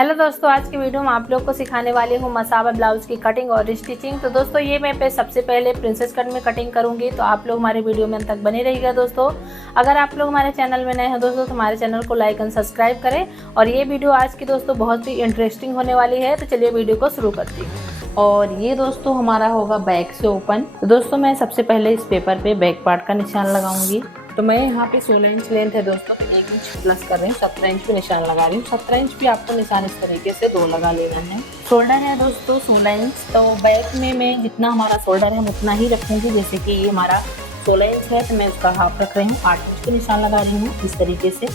Hello दोस्तों, आज की वीडियो में आप लोग को सिखाने वाली हूँ मसाबा ब्लाउज की कटिंग और स्टिचिंग। तो दोस्तों ये मैं सबसे पहले प्रिंसेस कट में कटिंग करूंगी, तो आप लोग हमारे वीडियो में अंत तक बने रहिएगा। दोस्तों अगर आप लोग हमारे चैनल में नए हैं दोस्तों, तो हमारे चैनल को लाइक एंड सब्सक्राइब करें। और ये वीडियो आज की दोस्तों बहुत ही इंटरेस्टिंग होने वाली है, तो चलिए वीडियो को शुरू करती हूँ। और ये दोस्तों हमारा होगा बैक से ओपन। तो दोस्तों मैं सबसे पहले इस पेपर पे बैक पार्ट का निशान लगाऊंगी। तो मैं यहाँ पे 16 इंच लेंथ है दोस्तों, तो 1 इंच प्लस कर रही हूँ, 17 इंच पे निशान लगा रही हूँ। 17 इंच पे आपको निशान इस तरीके से 2 लगा लेना है। शोल्डर है दोस्तों 16 इंच, तो बैक में मैं जितना हमारा शोल्डर है उतना ही रखूँगी। जैसे कि ये हमारा 16 इंच है, तो मैं उसका हाफ रख रही हूँ, 8 इंच पे निशान लगा रही हूँ इस तरीके से।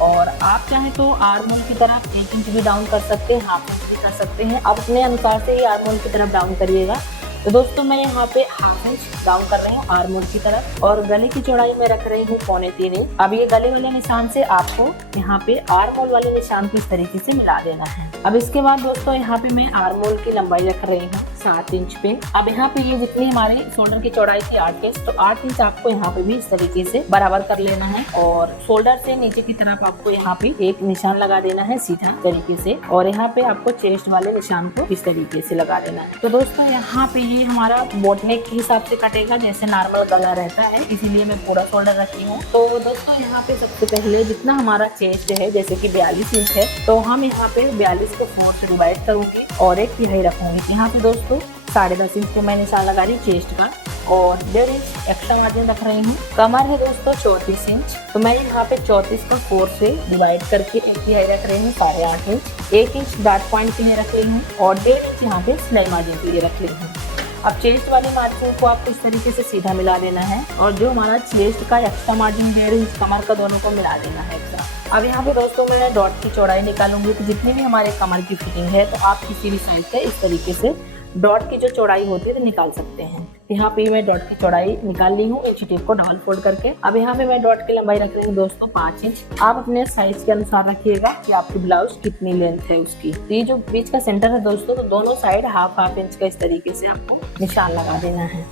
और आप चाहें तो आर्म होल की तरफ 1 इंच भी डाउन कर सकते हैं, हाफ इंच भी कर सकते हैं। आप अपने अनुसार से ही आर्म होल की तरफ डाउन करिएगा। तो दोस्तों मैं यहाँ पे हाफ इंच डाउन कर रही हूँ आर्म होल की तरफ, और गले की चौड़ाई में रख रही हूँ 3.25 इंच। अब ये गले वाले निशान से आपको यहाँ पे आर्म होल वाले निशान को इस तरीके से मिला देना है। अब इसके बाद दोस्तों यहाँ पे मैं आर्म होल की लंबाई रख रही हूँ 7 इंच पे। अब यहाँ पे ये जितनी हमारे शोल्डर की चौड़ाई थी 8 इंच, तो 8 इंच आपको यहाँ पे भी इस तरीके से बराबर कर लेना है। और शोल्डर से नीचे की तरफ आपको यहाँ पे एक निशान लगा देना है सीधा तरीके से, और यहाँ पे आपको चेस्ट वाले निशान को इस तरीके से लगा देना है। तो दोस्तों यहाँ पे ये हमारा बोट नेक के हिसाब से कटेगा, जैसे नॉर्मल गला रहता है, इसीलिए मैं पूरा शोल्डर रखी हूँ। तो दोस्तों यहाँ पे सबसे पहले जितना हमारा चेस्ट है, जैसे कि 42 इंच है, तो हम यहाँ पे 42 को 4 से डिवाइड करूंगी और 1 तिहाई रखूंगी। यहाँ पे दोस्तों 10.5 इंच पे मैं निशान लगा रही हूँ चेस्ट का, और 1.5 इंच एक्स्ट्रा मार्जिन रख रही हूँ। कमर है दोस्तों 34 इंच, तो मैं यहाँ पे 34 को 4 से डिवाइड करके 1 तिहाई रख रही हूँ, 8.5 इंच। 1 इंच डॉट पॉइंट के लिए रख रही हूँ, और 1.5 इंच यहाँ पे सिलाई मार्जिन के लिए रख रही हूँ। अब चेस्ट वाले मार्जिन को आपको इस तरीके से सीधा मिला देना है, और जो हमारा चेस्ट का एक्स्ट्रा मार्जिन 1.5 इंच कमर का, दोनों को मिला देना है एक्स्ट्रा। अब यहाँ पे दोस्तों मैं डॉट की चौड़ाई निकालूंगी, तो जितनी भी हमारे कमर की फिटिंग है, तो आप किसी भी साइज से इस तरीके से डॉट की जो चौड़ाई होती है तो निकाल सकते हैं। यहाँ पे मैं डॉट की चौड़ाई निकाल ली हूँ इंची टेप को डबल फोल्ड करके। अब यहाँ पे मैं डॉट की लंबाई रख रही हूँ दोस्तों 5 इंच। आप अपने साइज के अनुसार रखिएगा कि आपकी ब्लाउज कितनी लेंथ है उसकी। तो ये जो बीच का सेंटर है दोस्तों, तो दोनों साइड हाफ इंच का इस तरीके से आपको निशान लगा देना है।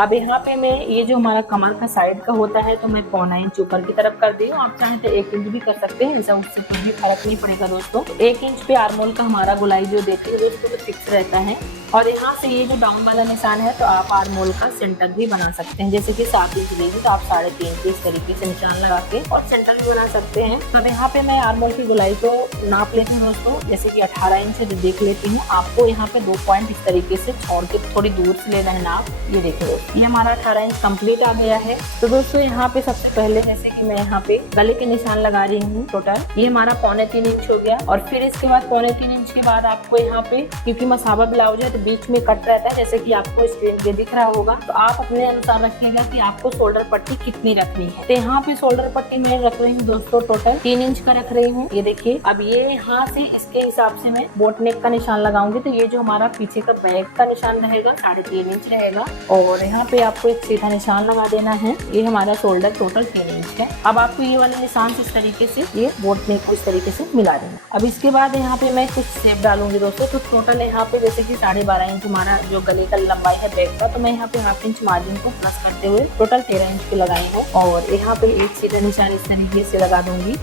अब यहाँ पे मैं ये जो हमारा कमर का साइड का होता है, तो मैं 0.25 इंच ऊपर की तरफ कर दी हूँ। आप चाहें तो 1 इंच भी कर सकते हैं, ऐसा उससे कुछ भी फर्क नहीं पड़ेगा दोस्तों। 1 इंच पे आर्म होल का हमारा गोलाई जो देते हैं दोस्तों, तो फिक्स रहता है। और यहाँ से ये जो डाउन वाला निशान है, तो आप आर्म होल का सेंटर भी बना सकते हैं। जैसे कि 7 इंच लेंगे तो आप 3.5 इंच इस तरीके से निशान लगा के और सेंटर भी बना सकते हैं। अब यहाँ पे मैं आर्म होल की गोलाई को नाप लेती हूँ दोस्तों, जैसे कि 18 इंच से देख लेती हूँ। आपको यहाँ पे 2 पॉइंट इस तरीके से छोड़ के थोड़ी दूर से लेना है नाप। ये देखो ये हमारा 18 इंच कंप्लीट आ गया है। तो दोस्तों यहाँ पे सबसे पहले जैसे कि मैं यहाँ पे गले के निशान लगा रही हूँ। टोटल ये हमारा 3.25 इंच हो गया, और फिर इसके बाद 3.25 इंच के बाद आपको यहाँ पे, क्योंकि मसाबा ब्लाउज है तो बीच में कट रहता है, जैसे कि आपको स्क्रीन पे दिख रहा होगा, तो आप अपने अनुसार रखिएगा कि आपको शोल्डर पट्टी कितनी रखनी है। तो यहाँ पे शोल्डर पट्टी मैं रख रही हूँ दोस्तों टोटल 3 इंच का रख रही हूँ। ये देखिए, अब ये यहाँ से इसके हिसाब से मैं बोट नेक का निशान लगाऊंगी। तो ये जो हमारा पीछे का बैक का निशान रहेगा 3.5 इंच रहेगा, और यहाँ पे आपको एक सीधा निशान लगा देना है। ये हमारा शोल्डर टोटल 3 इंच है। अब आपको ये वाले निशान इस तरीके से ये बोट नेक को इस तरीके से मिला देना। अब इसके बाद यहाँ पे मैं कुछ शेप डालूंगी दोस्तों। तो टोटल यहाँ पे जैसे कि 12.5 इंच हमारा जो गले का लंबाई है बैक का, तो मैं यहाँ पे हाफ इंच मार्जिन को प्लस करते हुए टोटल 13 इंच पे लगाई हूँ, और यहाँ पे एक सीधा निशान इस तरीके से लगा दूंगी।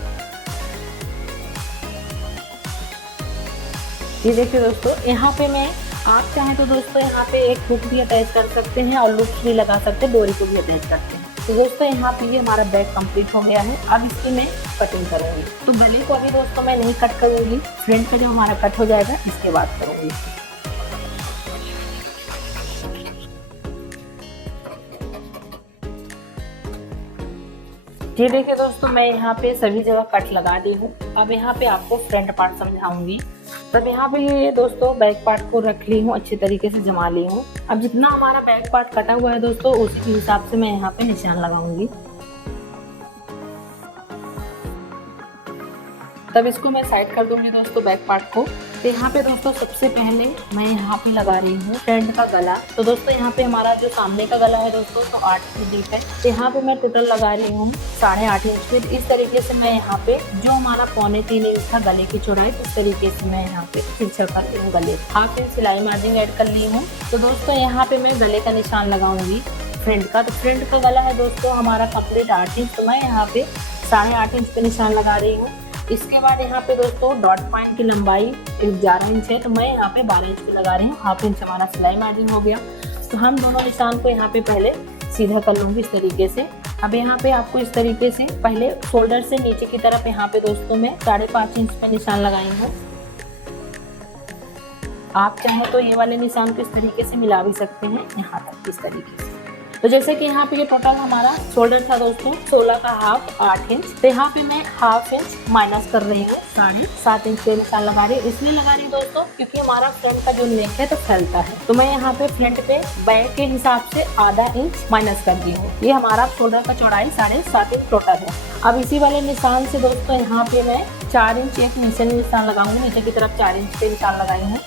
ये देखिए दोस्तों, यहाँ पे मैं, आप चाहें तो दोस्तों यहाँ पे एक हुक भी अटैच कर सकते हैं, और लूप्स भी लगा सकते हैं, डोरी को भी अटैच करते हैं। तो दोस्तों यहाँ पे ये हमारा बैक कंप्लीट हो गया है। अब इसकी मैं कटिंग करूंगी। तो गले को अभी दोस्तों मैं नहीं कट करूंगी, फ्रंट का जो हमारा कट हो जाएगा इसके बाद करूंगी। ये देखिए दोस्तों, मैं यहाँ पे सभी जगह कट लगा दी हूँ। अब यहाँ पे आपको फ्रंट पार्ट समझाऊंगी। तब यहाँ पे ये दोस्तों बैक पार्ट को रख ली हूँ, अच्छे तरीके से जमा ली हूँ। अब जितना हमारा बैक पार्ट कटा हुआ है दोस्तों, उसी हिसाब से मैं यहाँ पे निशान लगाऊंगी। तब इसको मैं साइड कर दूंगी दोस्तों बैक पार्ट को। तो यहाँ पे दोस्तों सबसे पहले मैं यहाँ पे लगा रही हूँ फ्रंट का गला। तो दोस्तों यहाँ पे हमारा जो सामने का गला है दोस्तों, तो 8 इंच डीप है। तो यहाँ पे मैं टोटल लगा रही हूँ 8.5 इंच पे। इस तरीके से मैं यहाँ पे जो हमारा 3.25 इंच था गले की चौड़ाई, इस तरीके से मैं यहाँ पे तिरछा कर रही हूँ गले। हाफ इंच सिलाई मार्जिन ऐड कर ली हूँ। तो दोस्तों यहाँ पे मैं गले का निशान लगाऊंगी फ्रंट का। तो फ्रंट का गला है दोस्तों हमारा कंप्लीट 8 इंच, तो मैं यहाँ पे 8.5 इंच पे निशान लगा रही हूँ। इसके बाद यहाँ पे दोस्तों डॉट पॉइंट की लंबाई 11 इंच है, तो मैं यहाँ पे 12 इंच की लगा रही हूँ। हाफ इंच हमारा सिलाई मार्जिन हो गया। तो हम दोनों निशान को यहाँ पे पहले सीधा कर लूँगी इस तरीके से। अब यहाँ पे आपको इस तरीके से पहले शोल्डर से नीचे की तरफ यहाँ पे दोस्तों मैं 5.5 इंच पे निशान लगाई हूँ। आप चाहें तो ये वाले निशान को इस तरीके से मिला भी सकते हैं यहाँ तक इस तरीके से। तो जैसे कि यहाँ पे ये टोटल हमारा शोल्डर था दोस्तों 16 का हाफ 8 इंच, तो यहाँ पे मैं हाफ इंच माइनस कर रही हूँ, 7.5 इंच पे निशान लगा रही हूँ। इसलिए लगा रही हूँ दोस्तों क्योंकि हमारा फ्रंट का जो नेक है तो फैलता है, तो मैं यहाँ पे फ्रंट पे बैक के हिसाब से आधा इंच माइनस कर दी हूँ। ये हमारा शोल्डर का चौड़ाई 7.5 इंच टोटल है। अब इसी वाले निशान से दोस्तों यहाँ पे मैं 4 इंच एक नीचे निशान लगाऊंगी, नीचे की तरफ 4 इंच पे निशान लगाई हूँ।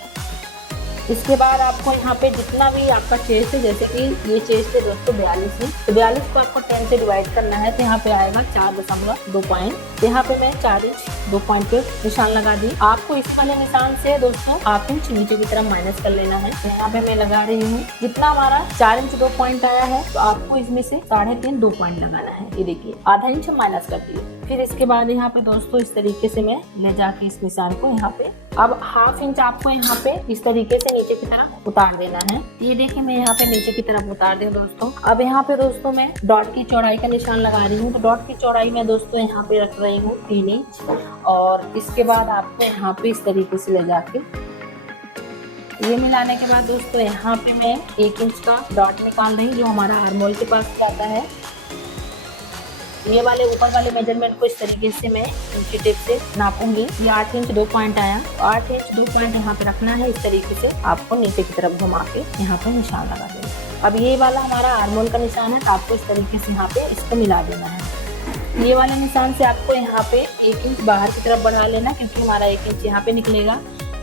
इसके बाद आपको यहाँ पे जितना भी आपका चेस्ट है, जैसे कि ये चेस्ट है दोस्तों 42 है, तो 42 को आपको 10 से डिवाइड करना है, तो यहाँ पे आएगा 4.2 पॉइंट। तो यहाँ पे मैं 4 इंच 2 पॉइंट पे निशान लगा दी। आपको इस वाले निशान से दोस्तों 8 इंच नीचे की तरफ माइनस कर लेना है। तो यहाँ पे मैं लगा रही हूँ, जितना हमारा 4 इंच 2 पॉइंट आया है, तो आपको इसमें से 3.5 2 पॉइंट लगाना है। ये देखिए आधा इंच माइनस कर दिए। फिर इसके बाद यहाँ पे दोस्तों इस तरीके से मैं ले जाके इस निशान को यहाँ पे अब हाफ इंच आपको यहाँ पे इस तरीके से नीचे की तरफ उतार देना है। ये देखिए मैं यहाँ पे नीचे की तरफ उतार दी दोस्तों। अब यहाँ पे दोस्तों मैं डॉट की चौड़ाई का निशान लगा रही हूँ, तो डॉट की चौड़ाई मैं दोस्तों यहाँ पे रख रही हूँ 3 इंच। और इसके बाद आपको यहाँ पे इस तरीके से ले जाके ये मिलाने के बाद दोस्तों यहाँ पे मैं 1 इंच का डॉट निकाल रही हूँ, जो हमारा आर्महोल के पास जाता है। ये वाले ऊपर वाले मेजरमेंट को इस तरीके से मैं इंची टेप से नापूंगी। ये 8 इंच 2 पॉइंट आया, 8 इंच 2 पॉइंट यहाँ पे रखना है। इस तरीके से आपको नीचे की तरफ घुमा के यहाँ पे निशान लगा देना। अब ये वाला हमारा आर्महोल का निशान है, आपको इस तरीके से यहाँ पे इसको मिला देना है। ये वाले निशान से आपको यहाँ पे 1 इंच बाहर की तरफ बढ़ा लेना, क्योंकि हमारा 1 इंच यहाँ पे निकलेगा।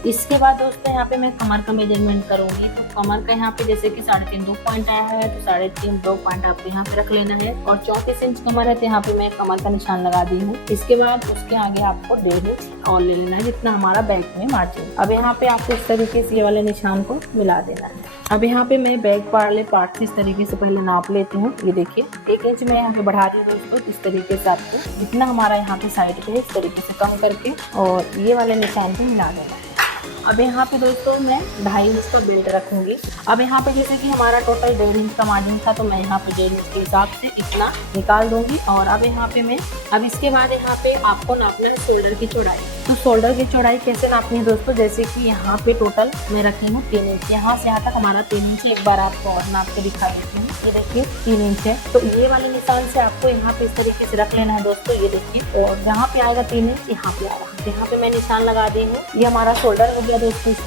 इसके बाद दोस्तों यहाँ पे मैं कमर का मेजरमेंट करूंगी, तो कमर का यहाँ पे जैसे कि 3.5 2 पॉइंट आया है, तो 3.5 2 पॉइंट आपको यहाँ पे रख लेना है। और 34 इंच कमर है, तो यहाँ पे मैं कमर का निशान लगा दी हूँ। इसके बाद उसके आगे आपको 1.5 इंच और ले लेना है, जितना हमारा बैक में मार्जिन। अब यहाँ पे आपको इस तरीके से ये वाले निशान को मिला देना है। अब यहाँ पे मैं बैक वाले पार्ट से इस तरीके से पहले नाप लेती हूँ। ये देखिए 1 इंच मैं यहाँ पे बढ़ा रही हूँ दोस्तों, इस तरीके से आपको जितना हमारा यहाँ पे साइड पे है इस तरीके से कम करके और ये वाले निशान पे मिला देना है। अब यहाँ पे दोस्तों मैं 2.5 इंच का बेल्ट रखूंगी। अब यहाँ पे जैसे कि हमारा टोटल 1.5 इंच का मार्जिन था, तो मैं यहाँ पे 1.5 इंच के हिसाब से इतना निकाल दूंगी। और अब यहाँ पे मैं अब इसके बाद यहाँ पे आपको नापना है शोल्डर की चौड़ाई। तो शोल्डर की चौड़ाई कैसे नापनी है दोस्तों, जैसे कि यहाँ पे टोटल मैं रखी हूँ 3 इंच, यहाँ से यहाँ तक हमारा 3 इंच। एक बार आपको और नाप के दिखा देती हूँ। ये देखिए 3 इंच है, तो ये वाले निशान से आपको यहाँ पे इस तरीके से रख लेना है दोस्तों। ये देखिए और यहाँ पे आएगा 3 इंच, यहाँ पे आ रहा है, यहाँ पे मैं निशान लगा दी हूँ। ये हमारा शोल्डर हो गया दोस्तों। इस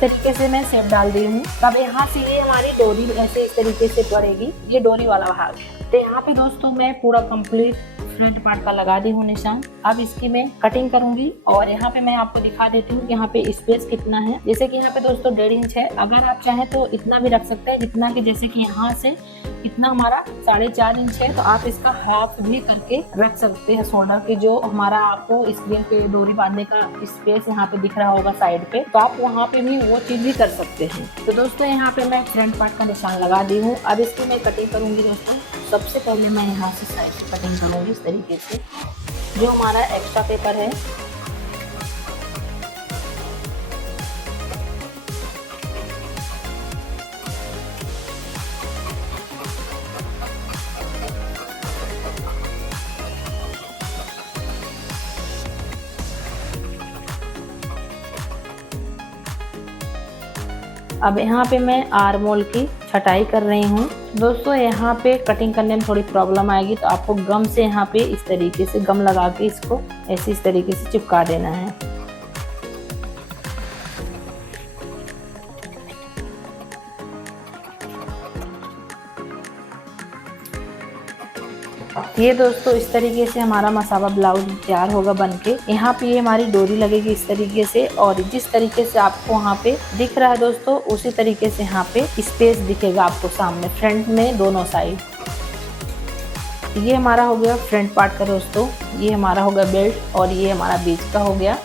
तरीके से मैं शेप डाल दी हूँ। अब यहाँ से ये हमारी डोरी ऐसे इस तरीके से पड़ेगी, ये डोरी वाला भाग है। तो यहाँ पे दोस्तों मैं पूरा कंप्लीट फ्रंट पार्ट का लगा दी हूँ निशान। अब इसकी मैं कटिंग करूंगी और यहाँ पे मैं आपको दिखा देती हूँ कि यहाँ पे स्पेस कितना है। जैसे कि यहाँ पे दोस्तों 1.5 इंच है, अगर आप चाहें तो इतना भी रख सकते हैं, जितना कि जैसे कि यहाँ से इतना हमारा 4.5 इंच है, तो आप इसका हाफ भी करके रख सकते हैं। शोल्डर के जो हमारा आपको स्क्रीन पे डोरी बांधने का स्पेस यहाँ पे दिख रहा होगा साइड पे, तो आप वहाँ पे भी वो चीज भी कर सकते हैं। तो दोस्तों यहाँ पे मैं फ्रंट पार्ट का निशान लगा दी हूँ। अब इसकी मैं कटिंग करूंगी दोस्तों। सबसे पहले मैं यहाँ से साइड कटिंग करूंगी इस तरीके से, जो हमारा एक्स्ट्रा पेपर है अब यहाँ पे मैं आर्महोल की छटाई कर रही हूँ दोस्तों। यहाँ पे कटिंग करने में थोड़ी प्रॉब्लम आएगी, तो आपको गम से यहाँ पे इस तरीके से गम लगा के इसको ऐसे इस तरीके से चिपका देना है। ये दोस्तों इस तरीके से हमारा मसाबा ब्लाउज तैयार होगा बनके। यहाँ पे ये हमारी डोरी लगेगी इस तरीके से, और जिस तरीके से आपको वहाँ पे दिख रहा है दोस्तों, उसी तरीके से यहाँ पे स्पेस दिखेगा आपको सामने फ्रंट में दोनों साइड। ये हमारा हो गया फ्रंट पार्ट का दोस्तों, ये हमारा हो गया बेल्ट और ये हमारा बीच का हो गया।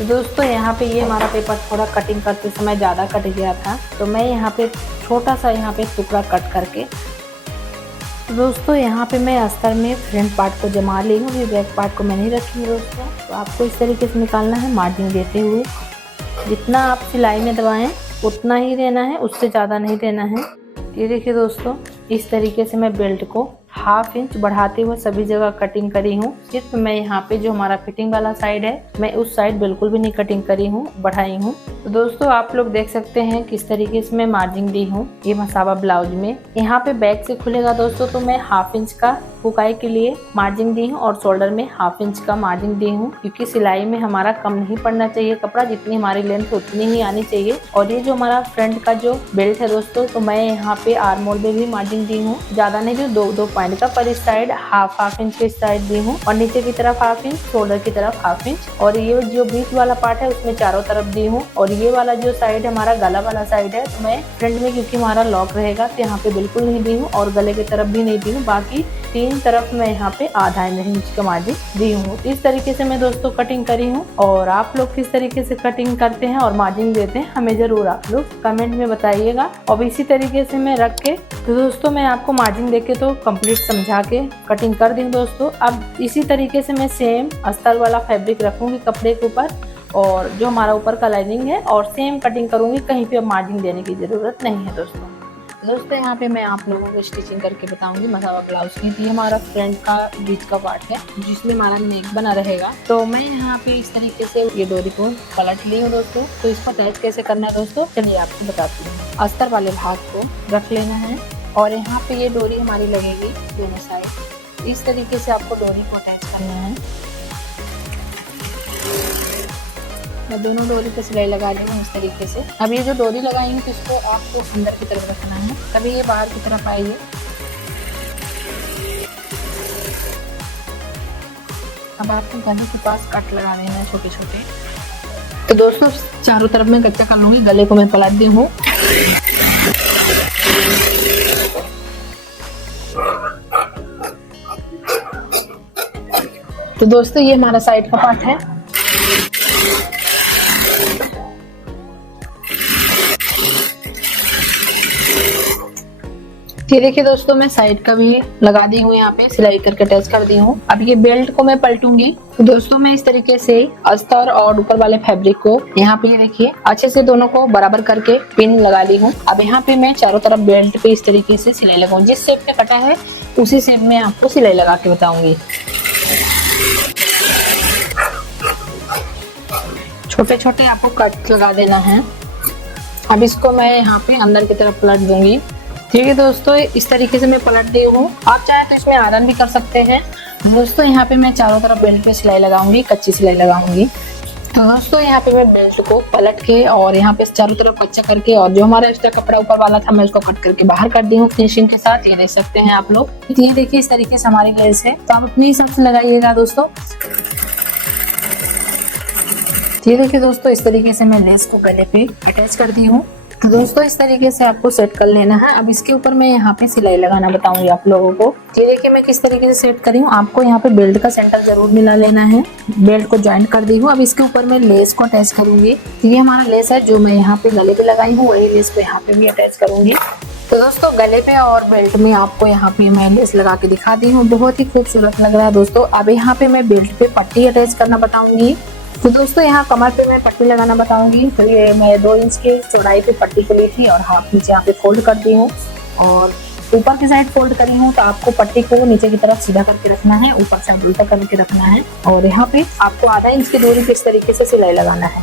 तो दोस्तों यहाँ पे ये हमारा पेपर थोड़ा कटिंग करते समय ज़्यादा कट गया था, तो मैं यहाँ पे छोटा सा यहाँ पे टुकड़ा कट करके, तो दोस्तों यहाँ पे मैं अस्तर में फ्रंट पार्ट को जमा ली हूँ, अभी बैक पार्ट को मैं नहीं रखी हूँ दोस्तों। तो आपको इस तरीके से निकालना है मार्जिन देते हुए। जितना आप सिलाई में दबाएं उतना ही देना है, उससे ज़्यादा नहीं देना है। ये देखिए दोस्तों, इस तरीके से मैं बेल्ट को 1/2 इंच बढ़ाते हुए सभी जगह कटिंग करी हूँ। सिर्फ मैं यहाँ पे जो हमारा फिटिंग वाला साइड है, मैं उस साइड बिल्कुल भी नहीं कटिंग करी हूँ, बढ़ाई हूँ। तो दोस्तों आप लोग देख सकते हैं किस तरीके से मैं मार्जिन दी हूँ ये मसाबा ब्लाउज में। यहाँ पे बैक से खुलेगा दोस्तों, तो मैं 1/2 इंच का हुकाई के लिए मार्जिन दी हूँ और शोल्डर में 1/2 इंच का मार्जिन दी हूँ, क्योंकि सिलाई में हमारा कम नहीं पड़ना चाहिए कपड़ा, जितनी हमारी लेंथ उतनी ही आनी चाहिए। और ये जो हमारा फ्रंट का जो बेल्ट है दोस्तों, तो मैं यहाँ पे आर्म होल में भी मार्जिन दी हूँ, ज्यादा नहीं, जो 2 पॉइंट का, पर इस साइड 1/2 इंच के इस साइड दी हूँ और नीचे की तरफ 1/2 इंच, शोल्डर की तरफ 1/2 इंच। और ये जो बीच वाला पार्ट है उसमें चारों तरफ दी हूँ। और ये वाला जो साइड हमारा गला वाला साइड है, तो मैं फ्रंट में क्योंकि हमारा लॉक रहेगा तो यहाँ पे बिल्कुल नहीं दी हूँ और गले की तरफ भी नहीं दी हूँ। बाकी 3 तरफ मैं यहाँ पे 1/2 इंच का मार्जिन दी हूँ। इस तरीके से मैं दोस्तों कटिंग करी हूँ। और आप लोग किस तरीके से कटिंग करते हैं और मार्जिन देते हैं, हमें जरूर आप लोग कमेंट में बताइएगा। और इसी तरीके से मैं रख के, तो दोस्तों मैं आपको मार्जिन देके तो कंप्लीट समझा के कटिंग कर दी दोस्तों। अब इसी तरीके से मैं सेम अस्तर वाला फैब्रिक रखूंगी कपड़े के ऊपर, और जो हमारा ऊपर का लाइनिंग है, और सेम कटिंग करूंगी, कहीं पे अब मार्जिन देने की जरूरत नहीं है दोस्तों यहाँ पे मैं आप लोगों को स्टिचिंग करके बताऊंगी मसाबा ब्लाउज की। ये हमारा फ्रंट का बीच का पार्ट है जिसमें हमारा नेक बना रहेगा। तो मैं यहाँ पे इस तरीके से ये डोरी को पलट ली हूँ दोस्तों। तो इसको अटैच कैसे करना है दोस्तों, चलिए आपको बताती हूँ। अस्तर वाले भाग को रख लेना है और यहाँ पे ये डोरी हमारी लगेगी दोनों साइड। इस तरीके से आपको डोरी को अटैच करना है। मैं दोनों डोरी पे सिलाई लगा रही हूँ इस तरीके से। अब ये जो डोरी लगाई हूँ तो इसको आपको अंदर की तरफ रखना है, तभी ये बाहर की तरफ आएगी। अब आपको गले के पास कट लगा देना है छोटे छोटे। तो दोस्तों चारों तरफ मैं कच्चा कर लूंगी, गले को मैं पलट दी हूँ। तो दोस्तों ये हमारा साइड का पार्ट है। ये देखिए दोस्तों, मैं साइड का भी लगा दी हूँ, यहाँ पे सिलाई करके अटैच कर दी हूँ। अब ये बेल्ट को मैं पलटूंगी। तो दोस्तों मैं इस तरीके से अस्तर और ऊपर वाले फैब्रिक को यहाँ पे देखिए अच्छे से दोनों को बराबर करके पिन लगा ली हूँ। अब यहाँ पे मैं चारों तरफ बेल्ट पे इस तरीके से सिलाई लगाऊंगी। जिस शेप में कटा है उसी शेप में आपको सिलाई लगा के बताऊंगी। छोटे छोटे आपको कट लगा देना है। अब इसको मैं यहाँ पे अंदर की तरफ पलट दूंगी। ठीक है दोस्तों, इस तरीके से मैं पलट दी हूँ। आप चाहे तो इसमें आयरन भी कर सकते हैं। दोस्तों यहाँ पे मैं चारों तरफ बेल्ट पे सिलाई लगाऊंगी, कच्ची सिलाई लगाऊंगी। तो दोस्तों यहाँ पे मैं बेल्ट को पलट के और यहाँ पे चारों तरफ कच्चा करके, और जो हमारा एक्स्ट्रा कपड़ा ऊपर वाला था मैं उसको कट करके बाहर कर दी हूँ फिनिशिंग के साथ। ये देख सकते हैं आप लोग। ये देखिए इस तरीके से हमारी लेस है, तो आप अपने हिसाब से लगाइएगा दोस्तों। ये देखिए दोस्तों, इस तरीके से मैं लेस को गले पे अटैच कर दी हूँ। तो दोस्तों इस तरीके से आपको सेट कर लेना है। अब इसके ऊपर मैं यहाँ पे सिलाई लगाना बताऊंगी आप लोगों को। ये देखिए मैं किस तरीके से सेट करी हूँ। आपको यहाँ पे बेल्ट का सेंटर जरूर मिला लेना है। बेल्ट को ज्वाइंट कर दी हूँ। अब इसके ऊपर मैं लेस को अटैच करूंगी। ये हमारा लेस है जो मैं यहाँ पे गले पे लगाई हूँ, वही लेस को यहाँ पे भी अटैच करूंगी। तो दोस्तों गले पे और बेल्ट में आपको यहाँ पे मैं लेस लगा के दिखा दी हूँ, बहुत ही खूबसूरत लग रहा है दोस्तों। अब यहाँ पे मैं बेल्ट पे पट्टी अटैच करना बताऊंगी। तो दोस्तों यहाँ कमर पे मैं पट्टी लगाना बताऊंगी। तो ये मैं 2 इंच की चौड़ाई पे पट्टी को ली थी और हाथ नीचे यहाँ पे फोल्ड कर दी हूँ और ऊपर की साइड फोल्ड करी हूँ। तो आपको पट्टी को नीचे की तरफ सीधा करके रखना है, ऊपर से उल्टा करके रखना है और यहाँ पे आपको आधा इंच की दूरी पे इस तरीके से सिलाई लगाना है।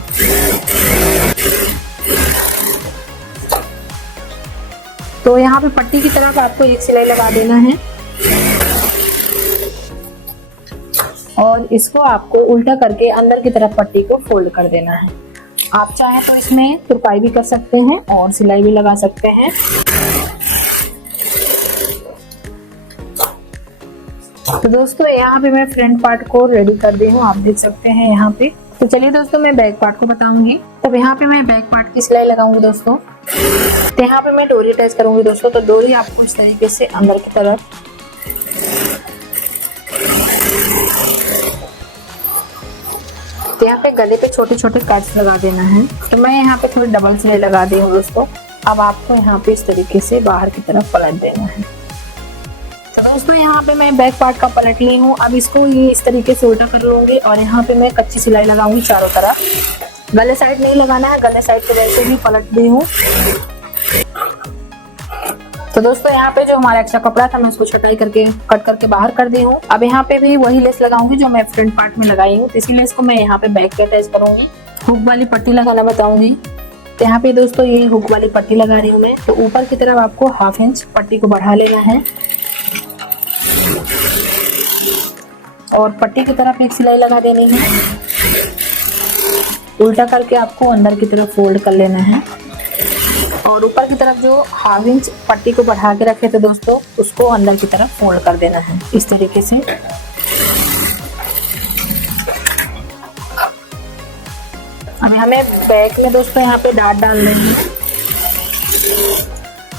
तो यहाँ पे पट्टी की तरफ आपको एक सिलाई लगा देना है और इसको आपको उल्टा करके अंदर की तरफ पट्टी को फोल्ड कर देना है। आप चाहे तो इसमें तुरपाई भी कर सकते हैं और सिलाई भी लगा सकते हैं। तो दोस्तों यहाँ पे मैं फ्रंट पार्ट को रेडी कर दी हूँ, आप देख सकते हैं यहाँ पे। तो चलिए दोस्तों मैं बैक पार्ट को बताऊंगी। तो यहाँ पे मैं बैक पार्ट की सिलाई लगाऊंगी दोस्तों। तो यहाँ पे मैं डोरी अटैच करूंगी दोस्तों। तो डोरी आपको इस तरीके से अंदर की तरफ यहाँ पे गले पे छोटे छोटे कट्स लगा देना है। तो मैं यहाँ पे थोड़ी डबल सिलाई लगा दी हूँ दोस्तों। अब आपको यहाँ पे इस तरीके से बाहर की तरफ पलट देना है। तो दोस्तों यहाँ पे मैं बैक पार्ट का पलट ली हूँ। अब इसको ये इस तरीके से उल्टा कर लूंगी और यहाँ पे मैं कच्ची सिलाई लगाऊंगी चारों तरफ। गले साइड नहीं लगाना है, गले साइड पे वैसे ही पलट दी हूँ। तो दोस्तों यहाँ पे जो हमारा एक्स्ट्रा कपड़ा था मैं उसको छटाई करके कट करके बाहर कर दी हूँ। अब यहाँ पे भी वही लेस लगाऊंगी जो मैं फ्रंट पार्ट में लगाई हूँ। तो इसी लेस को मैं यहाँ पे बैक पे अटैच करूंगी। हुक वाली पट्टी लगाना बताऊंगी। तो यहाँ पे दोस्तों ये हुक वाली पट्टी लगा रही हूँ मैं। तो ऊपर की तरफ आपको 1/2 इंच पट्टी को बढ़ा लेना है और पट्टी की तरफ एक सिलाई लगा देनी है। उल्टा करके आपको अंदर की तरफ फोल्ड कर लेना है और ऊपर की तरफ जो 1/2 इंच पट्टी को बढ़ा के रखे थे दोस्तों, उसको अंदर की तरफ फोल्ड कर देना है इस तरीके से। अब हमें बैक में दोस्तों यहाँ पे डाट डालने हैं।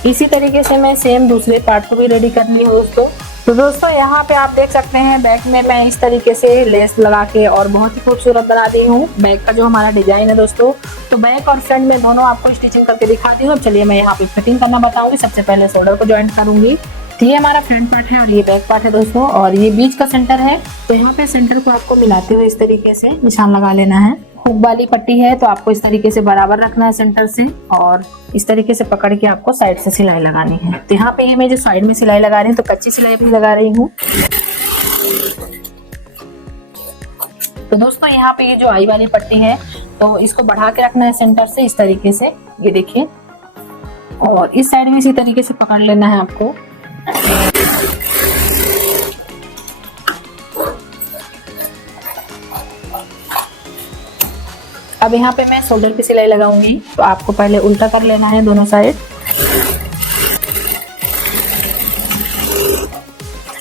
इसी तरीके से मैं सेम दूसरे पार्ट को भी रेडी कर ली हूँ दोस्तों। तो दोस्तों यहाँ पे आप देख सकते हैं बैक में मैं इस तरीके से लेस लगा के और बहुत ही खूबसूरत बना दी हूँ बैक का जो हमारा डिजाइन है दोस्तों। तो बैक और फ्रंट में दोनों आपको स्टिचिंग करके दिखाती हूँ। अब चलिए मैं यहाँ पे फिटिंग करना बताऊंगी। सबसे पहले शोल्डर को ज्वाइंट करूंगी। तो ये हमारा फ्रंट पार्ट है और ये बैक पार्ट है दोस्तों और ये बीच का सेंटर है। तो यहाँ पे सेंटर को आपको मिलाते हुए इस तरीके से निशान लगा लेना है। हुक वाली पट्टी है तो आपको इस तरीके से बराबर रखना है सेंटर से और इस तरीके से पकड़ के आपको साइड से सिलाई लगानी है। तो यहाँ पे ये मैं जो साइड में सिलाई लगा रही हूँ तो कच्ची सिलाई भी लगा रही हूँ। तो दोस्तों यहाँ पे ये जो आई वाली पट्टी है तो इसको बढ़ा के रखना है सेंटर से इस तरीके से, ये देखिए, और इस साइड में इसी तरीके से पकड़ लेना है आपको। अब यहाँ पे मैं शोल्डर की सिलाई लगाऊंगी। तो आपको पहले उल्टा कर लेना है दोनों साइड।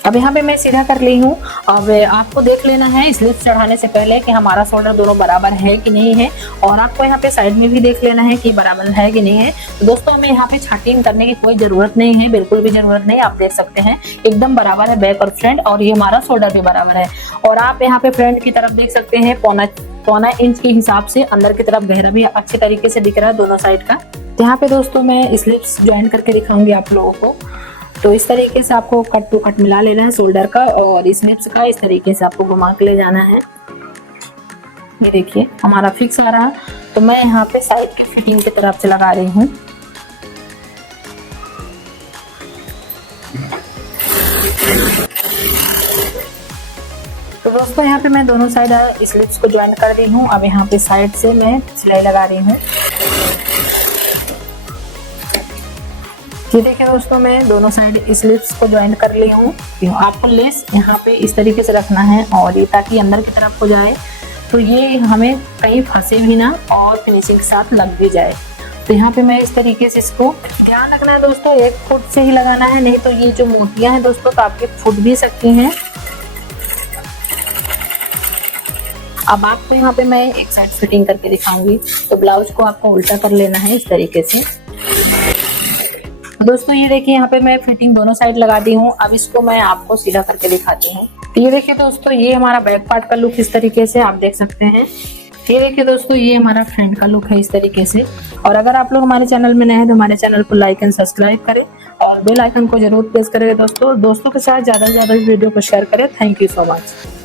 अब यहाँ पे मैं सीधा कर ली हूँ। अब आपको देख लेना है स्लीव्स चढ़ाने से पहले कि हमारा शोल्डर दोनों बराबर है कि नहीं है और आपको यहाँ पे साइड में भी देख लेना है कि बराबर है कि नहीं है। तो दोस्तों हमें यहाँ पे छाटिंग करने की कोई जरूरत नहीं है, बिल्कुल भी जरूरत नहीं। आप देख सकते हैं एकदम बराबर है बैक और फ्रंट और ये हमारा शोल्डर भी बराबर है। और आप यहाँ पे फ्रंट की तरफ देख सकते हैं पौना इंच के हिसाब से अंदर की तरफ गहरा भी अच्छे तरीके से दिख रहा है दोनों साइड का। तो यहाँ पे दोस्तों मैं स्लीव्स ज्वाइन करके दिखाऊंगी आप लोगों को। तो इस तरीके से आपको कट टू कट मिला लेना है शोल्डर का और स्लीव्स का इस तरीके से आपको घुमा के ले जाना है। ये देखिए हमारा फिक्स आ रहा। तो मैं यहाँ पे साइड की फिटिंग की तरफ से लगा रही हूँ। तो दोस्तों यहाँ पे मैं दोनों साइड स्लीव्स को ज्वाइन कर दी हूँ। अब यहाँ पे साइड से मैं सिलाई लगा रही हूँ। ये देखिए दोस्तों मैं दोनों साइड स्लीव्स को ज्वाइन कर ली हूँ। आपको लेस यहाँ पे इस तरीके से रखना है और ये ताकि अंदर की तरफ हो जाए तो ये हमें कहीं फंसे भी ना और फिनिशिंग के साथ लग भी जाए। तो यहाँ पे मैं इस तरीके से इसको ध्यान रखना है दोस्तों 1 फुट से ही लगाना है, नहीं तो ये जो मोतियाँ हैं दोस्तों तो आपके फुट भी सकती हैं। अब आपको यहाँ पे मैं एक साइड फिटिंग करके दिखाऊंगी। तो ब्लाउज को आपको उल्टा कर लेना है इस तरीके से। दोस्तों ये देखिए यहाँ पे मैं फिटिंग दोनों साइड लगा दी हूँ। अब इसको मैं आपको सीधा करके दिखाती हूँ। तो ये देखिए दोस्तों ये हमारा बैक पार्ट का लुक इस तरीके से आप देख सकते हैं। ये देखिए दोस्तों ये हमारा फ्रंट का लुक है इस तरीके से। और अगर आप लोग हमारे चैनल में नए हैं तो हमारे चैनल को लाइक एंड सब्सक्राइब करें और बेल आइकन को जरूर प्रेस करें दोस्तों के साथ ज्यादा से ज्यादा इस वीडियो को शेयर करें। Thank you so much.